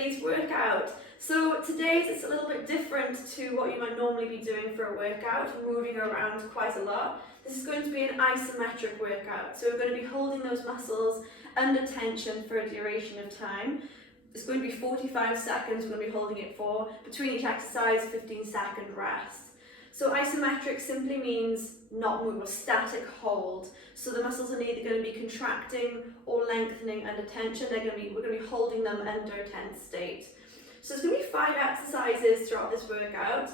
today's workout. So today's it's a little bit different to what you might normally be doing for a workout, moving around quite a lot. This is going to be an isometric workout, so we're going to be holding those muscles under tension for a duration of time. It's going to be 45 seconds we're going to be holding it for, between each exercise 15-second rest. So isometric simply means not move, or static hold. So the muscles are either going to be contracting or lengthening under tension. We're going to be holding them under a tense state. So there's going to be 5 exercises throughout this workout,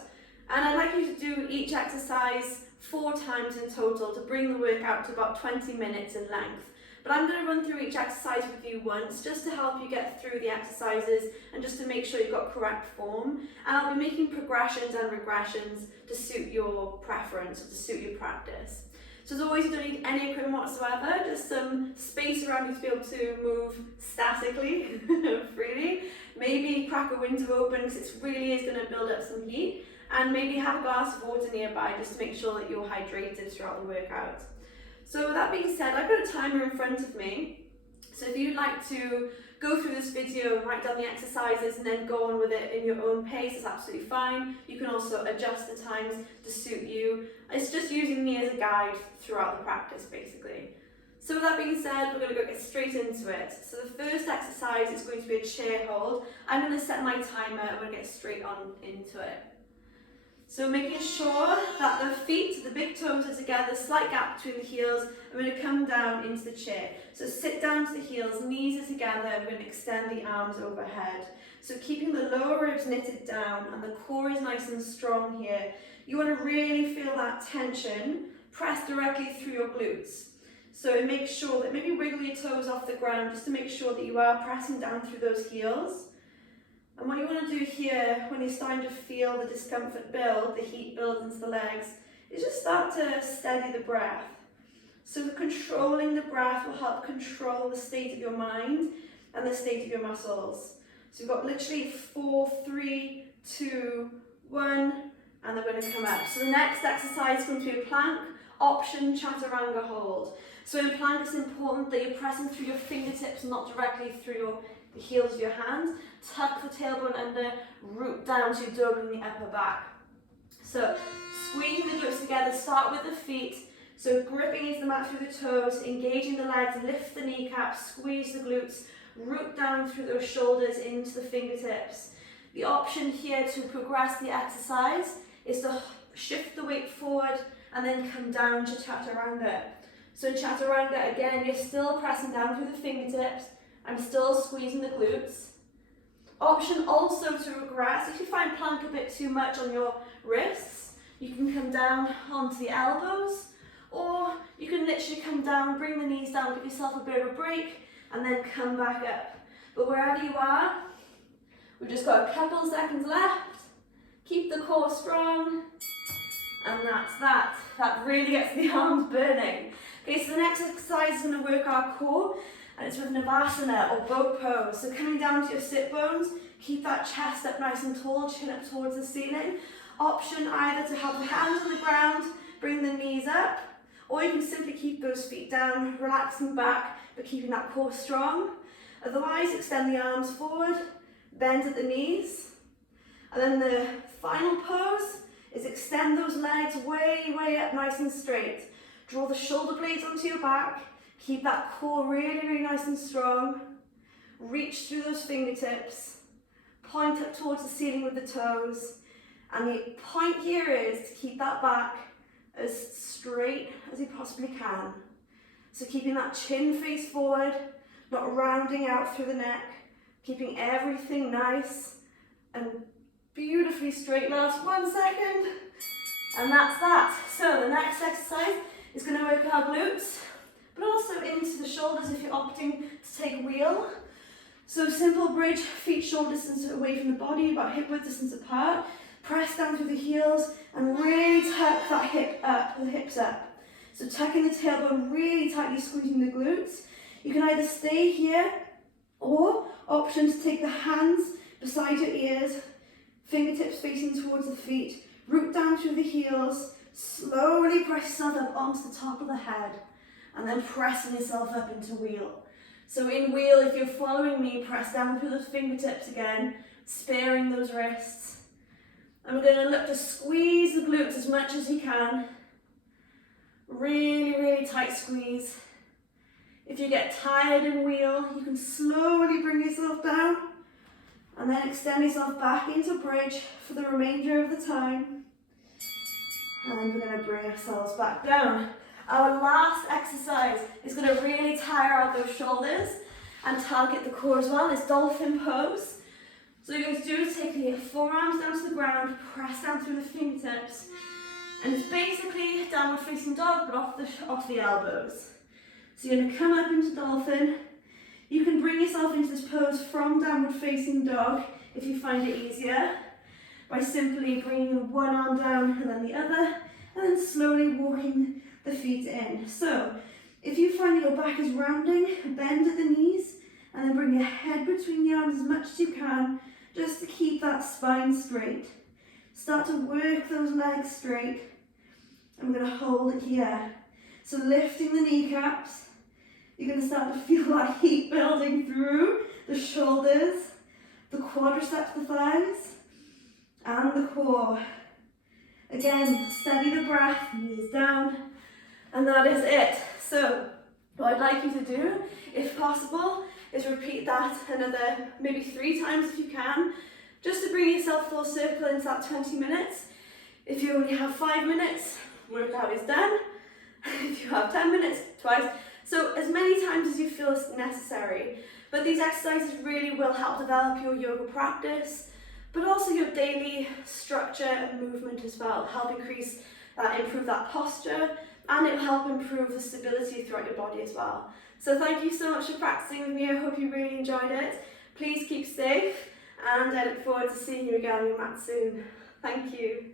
and I'd like you to do each exercise 4 times in total to bring the workout to about 20 minutes in length. But I'm going to run through each exercise with you once, just to help you get through the exercises and just to make sure you've got correct form. And I'll be making progressions and regressions to suit your preference, to suit your practice. So as always, you don't need any equipment whatsoever, just some space around you to be able to move statically, freely. Maybe crack a window open because it really is going to build up some heat. And maybe have a glass of water nearby just to make sure that you're hydrated throughout the workout. So with that being said, I've got a timer in front of me. So if you'd like to go through this video and write down the exercises and then go on with it in your own pace, it's absolutely fine. You can also adjust the times to suit you. It's just using me as a guide throughout the practice, basically. So with that being said, we're going to get straight into it. So the first exercise is going to be a chair hold. I'm going to set my timer and we're going to get straight on into it. So making sure that the feet, the big toes are together, slight gap between the heels. I'm going to come down into the chair. So sit down to the heels, knees are together, I'm going to extend the arms overhead. So keeping the lower ribs knitted down and the core is nice and strong here. You want to really feel that tension press directly through your glutes. So make sure that maybe wiggle your toes off the ground just to make sure that you are pressing down through those heels. And what you want to do here, when you're starting to feel the discomfort build, the heat build into the legs, is just start to steady the breath. So controlling the breath will help control the state of your mind and the state of your muscles. So we've got literally 4, 3, 2, 1, and they're going to come up. So the next exercise is going to be a plank, option chaturanga hold. So in plank, it's important that you're pressing through your fingertips, not directly through the heels of your hands. Tuck the tailbone under, root down to your dome in the upper back. So squeezing the glutes together, start with the feet. So gripping into the mat through the toes, engaging the legs, lift the kneecaps, squeeze the glutes, root down through those shoulders into the fingertips. The option here to progress the exercise is to shift the weight forward and then come down to chaturanga. So in chaturanga, again, you're still pressing down through the fingertips. I'm still squeezing the glutes. Option also to regress, if you find plank a bit too much on your wrists, you can come down onto the elbows, or you can literally come down, bring the knees down, give yourself a bit of a break, and then come back up. But wherever you are, we've just got a couple of seconds left. Keep the core strong, and that's that. That really gets the arms burning. Okay, so the next exercise is going to work our core. And it's with Navasana or boat pose. So coming down to your sit bones, keep that chest up nice and tall, chin up towards the ceiling. Option either to have the hands on the ground, bring the knees up, or you can simply keep those feet down, relaxing back, but keeping that core strong. Otherwise, extend the arms forward, bend at the knees. And then the final pose is extend those legs way, way up nice and straight. Draw the shoulder blades onto your back. Keep that core really, really nice and strong. Reach through those fingertips. Point up towards the ceiling with the toes. And the point here is to keep that back as straight as you possibly can. So keeping that chin face forward, not rounding out through the neck. Keeping everything nice and beautifully straight. Last 1 second. And that's that. So the next exercise is going to work our glutes, but also into the shoulders if you're opting to take a wheel. So simple bridge, feet shoulder distance away from the body, about hip width distance apart. Press down through the heels and really tuck that hip up, the hips up. So tucking the tailbone, really tightly squeezing the glutes. You can either stay here or option to take the hands beside your ears, fingertips facing towards the feet, root down through the heels, slowly press yourself up onto the top of the head. And then pressing yourself up into wheel. So in wheel, if you're following me, press down through those fingertips again, sparing those wrists. And we're going to look to squeeze the glutes as much as you can. Really, really tight squeeze. If you get tired in wheel, you can slowly bring yourself down and then extend yourself back into bridge for the remainder of the time. And we're going to bring ourselves back down. Our last exercise is going to really tire out those shoulders and target the core as well. It's dolphin pose. So what you're going to do is take your forearms down to the ground, press down through the fingertips, and it's basically downward facing dog, but off the elbows. So you're going to come up into dolphin. You can bring yourself into this pose from downward facing dog if you find it easier, by simply bringing one arm down and then the other, and then slowly walking the feet in. So if you find that your back is rounding, bend at the knees, and then bring your head between the arms as much as you can, just to keep that spine straight. Start to work those legs straight. I'm going to hold it here. So lifting the kneecaps, you're going to start to feel that heat building through the shoulders, the quadriceps, the thighs, and the core. Again, steady the breath, knees down, and that is it. So what I'd like you to do, if possible, is repeat that another maybe 3 times if you can, just to bring yourself full circle into that 20 minutes. If you only have 5 minutes, workout is done. If you have 10 minutes, twice. So as many times as you feel is necessary. But these exercises really will help develop your yoga practice, but also your daily structure and movement as well. Help improve that posture, and it will help improve the stability throughout your body as well. So thank you so much for practicing with me. I hope you really enjoyed it. Please keep safe, and I look forward to seeing you again on your mat soon. Thank you.